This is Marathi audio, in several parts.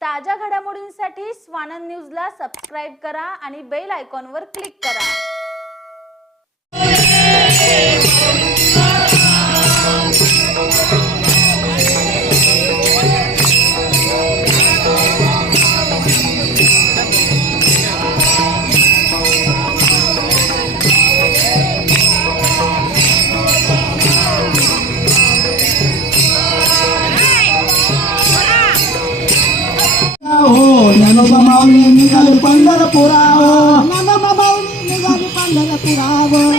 ताज्या घडामोडींसाठी स्वानंद न्यूजला सबस्क्राइब करा आणि बेल आयकॉनवर क्लिक करा। ज्ञानोबा माऊली निघाले पंढरपुरावर, ज्ञानोबा माऊली निघाले पंढरपुरावर,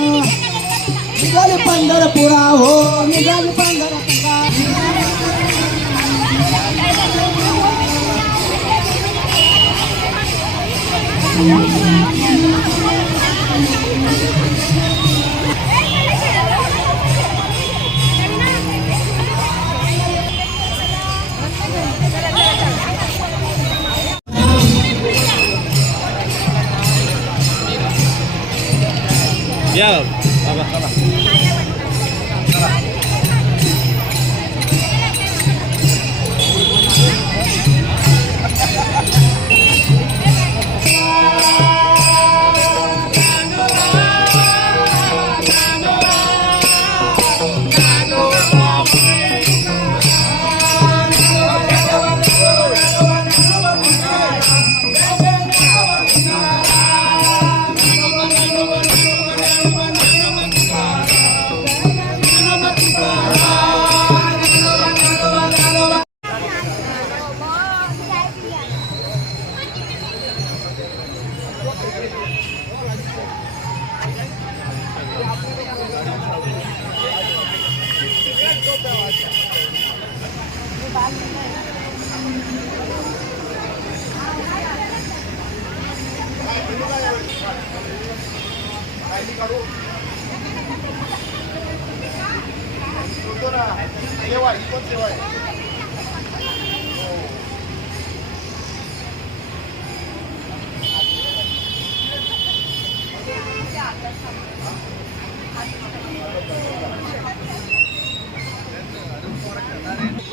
निघाले पंढरपुरावर, निघाले पंढरपुरावर। या बाबा चला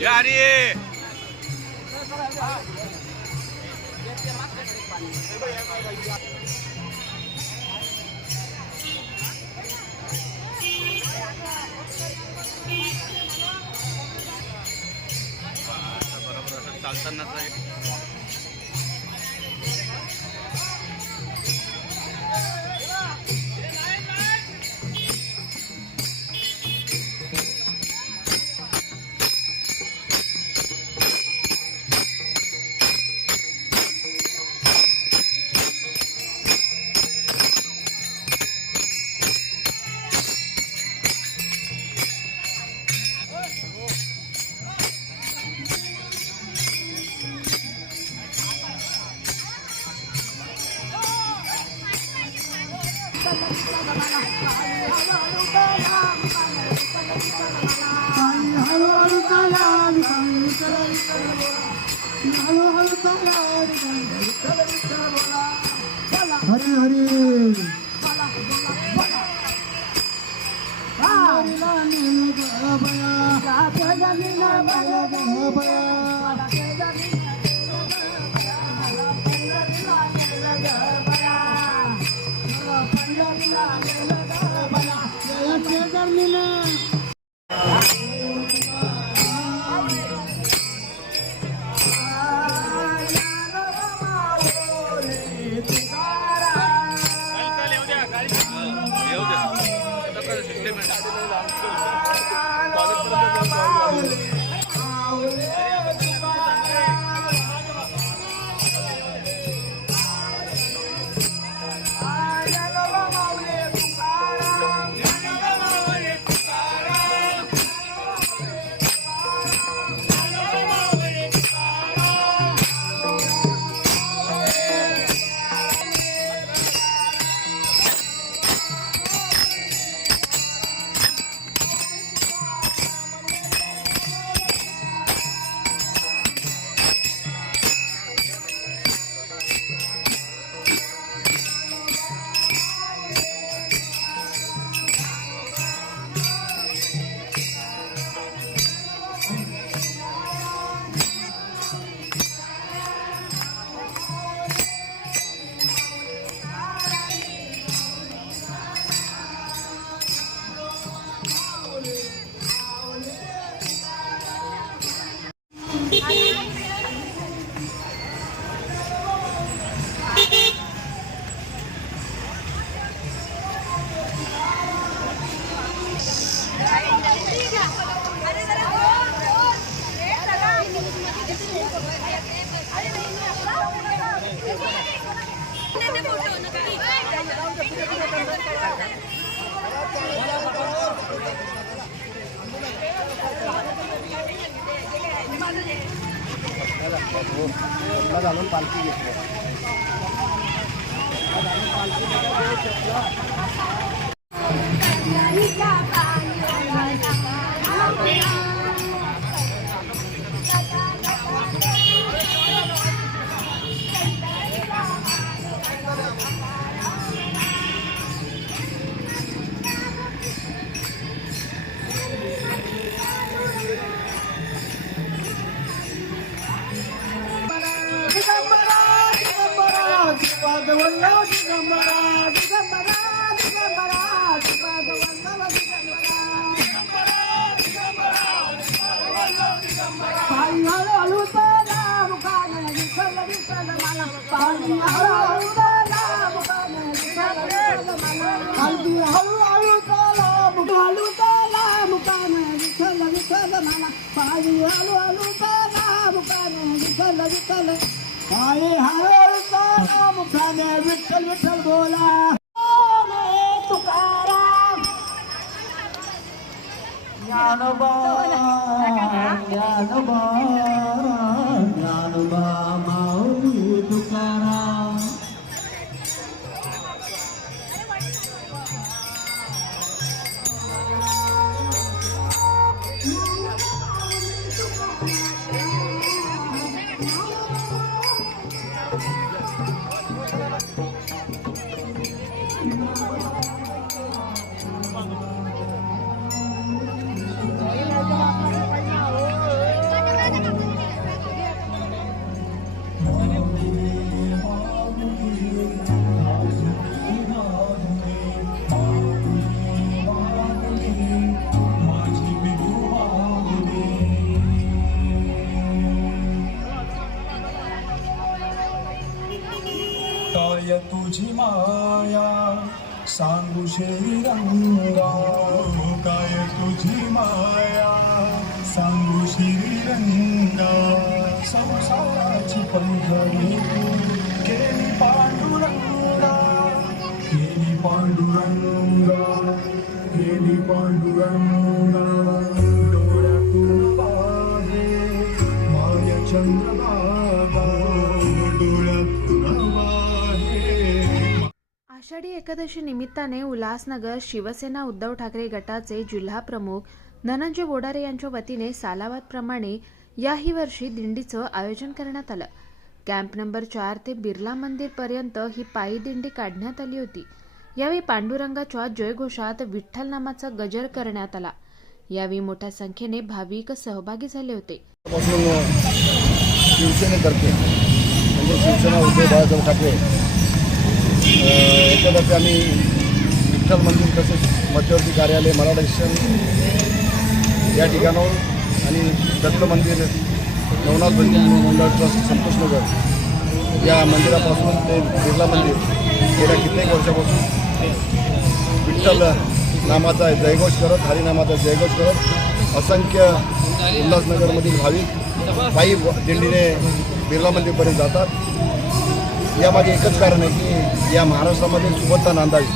यारी बरोबर असं चालताना हरी हरी घालून पालखी घेतली. विठ्ठल विठ्ठल बोला तुकाराम ज्ञानोबा ज्ञानोबा ज्ञानोबा माऊली तुकाराम. काय तुझी माया सांगू श्रीरंगा, काय तुझी माया सांगू श्रीरंगा. संसाराची पंढरी केली पांडुरंगा, केली पांडुरंगा, केली पांडुरंगा. डोळ्यातून वाहे माया चंद्रभागा, डोळ्यातून वाहे. आषाढी एकादशी निमित्ताने उल्हासनगर शिवसेना उद्धव ठाकरे गटाचे जिल्हा प्रमुख धनंजय बोडारे यांच्या वतीने सालावादप्रमाणे याही वर्षी दिंडीचं आयोजन करण्यात आलं. कॅम्प नंबर 4 ते बिर्ला मंदिर पर्यंत ही पायी दिंडी काढण्यात आली होती. यावेळी पांडुरंगाच्या जयघोषात विठ्ठल नामाचा गजर करण्यात आला. यावेळी मोठ्या संख्येने भाविक सहभागी झाले होते. शिवसेनेतर्फे म्हणजे शिवसेना उद्धव बाळासाहेब ठाकरे याच्यातर्फे आम्ही विठ्ठल मंदिर तसेच मध्यवर्ती कार्यालय मराठा या ठिकाणावर आणि दत्त मंदिर नवनाथ भजनी मंडळ ट्रस्ट संतोषनगर या मंदिरापासून ते बिर्ला मंदिर गेल्या कित्येक वर्षापासून विठ्ठल नामाचा जयघोष करत हरिनामाचा जयघोष करत असंख्य उल्हासनगरमधील भाविक पायी दिंडीने बिर्ला मंदिरपर्यंत जातात. यामागे एकच कारण आहे की या महाराष्ट्रामध्ये सुबत्ता नांदावी.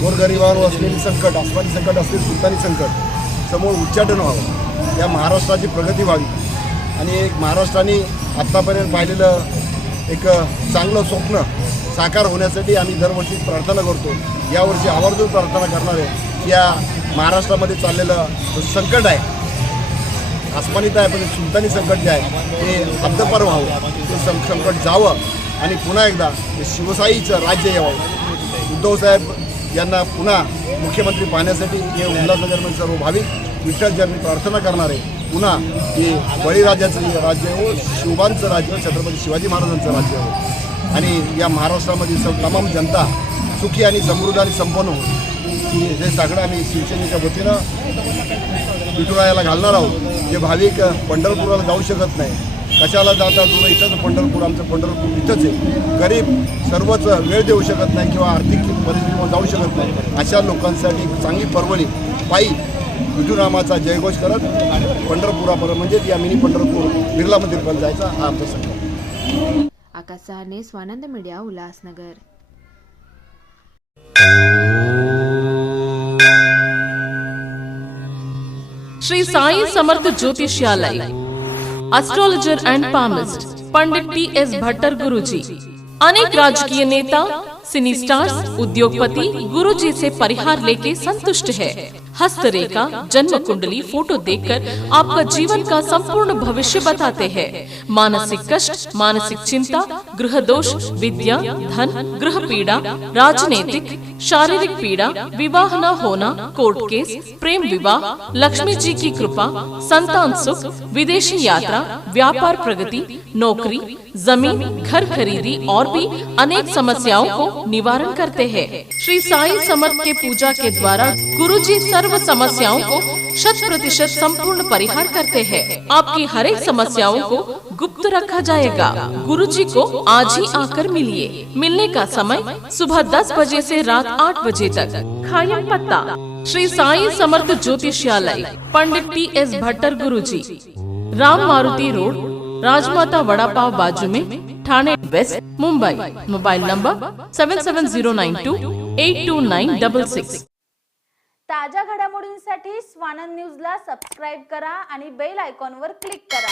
गोरगरिबांवर असलेली संकट, आसमानी संकट असलेली सुलतानी संकट समोर उच्चाटन व्हावं, या महाराष्ट्राची प्रगती व्हावी आणि एक महाराष्ट्राने आत्तापर्यंत पाहिलेलं एक चांगलं स्वप्न साकार होण्यासाठी आम्ही दरवर्षी प्रार्थना करतो. यावर्षी आवर्जून प्रार्थना करणार आहे की या महाराष्ट्रामध्ये चाललेलं जो संकट आहे, आसमानीत आहे पण सुलतानी संकट जे आहे ते हद्दपार व्हावं, ते संकट जावं आणि पुन्हा एकदा शिवशाहीचं राज्य यावं. उद्धवसाहेब यांना पुन्हा मुख्यमंत्री पाहण्यासाठी हे उल्हासनगरमध्ये सर्व भाविक विठ्ठलचरणी प्रार्थना करणार आहे. पुन्हा हे बळीराजाचं राज्य हो, शिवबांचं राज्य, छत्रपती शिवाजी महाराजांचं राज्य हो आणि या महाराष्ट्रामध्ये तमाम जनता सुखी आणि समृद्ध आणि संपन्न हो. हे सगळं आम्ही शिवसेनेच्या वतीनं विठुरायाला घालणार आहोत. जे भाविक पंढरपुराला जाऊ शकत नाही, कशाला जाता दूर, इथंच पंढरपूर, आमचं पंढरपूर इथंच आहे. गरीब सर्वच वेळ देऊ शकत नाही किंवा आर्थिक परिस्थितीमुळे जाऊ शकत नाही, अशा लोकांसाठी चांगली परवडी पायी विठुरामाचा जयघोष करत पंढरपुरापर्यंत म्हणजे या मिनी पंढरपूर बिर्ला मंदिरपर्यंत जायचा हा आमचा संकल्प. Akash Sahane, Swanand media, Ulhasnagar. Shri Sai Samarth Jyotishalay, astrologer and palmist Pandit P.S. Bhattar Guruji. अनेक राजकीय नेता, सिनी स्टार्स, उद्योगपति गुरुजी से परिहार लेके संतुष्ट है. हस्तरेखा, जन्म कुंडली, फोटो देखकर आपका जीवन का संपूर्ण भविष्य बताते हैं. मानसिक कष्ट, मानसिक चिंता, गृह दोष, विद्या, धन, गृह पीड़ा, राजनीतिक, शारीरिक पीड़ा, विवाह न होना, कोर्ट केस, प्रेम विवाह, लक्ष्मी जी की कृपा, संतान सुख, विदेशी यात्रा, व्यापार प्रगति, नौकरी, जमीन, घर खरीदी और भी अनेक समस्याओं को निवारण करते हैं. श्री साई समर्थ के पूजा के द्वारा गुरुजी सर्व समस्याओं को 100% संपूर्ण परिहार करते हैं. आपकी हर एक समस्याओं को गुप्त रखा जाएगा. गुरुजी को आज ही आकर मिलिए. मिलने का समय सुबह 10 बजे से रात 8 बजे तक. खायम पत्ता श्री साई समर्थ ज्योतिषालय, पंडित P.S. भट्टर गुरुजी, राम मारुति रोड, राजमाता वड़ा पाव बाजू में, Thane west, Mumbai. Mobile number 7709282966. ताज्या घडामोडींसाठी स्वानंद न्यूजला सबस्क्राईब करा आणि बेल आयकॉनवर क्लिक करा.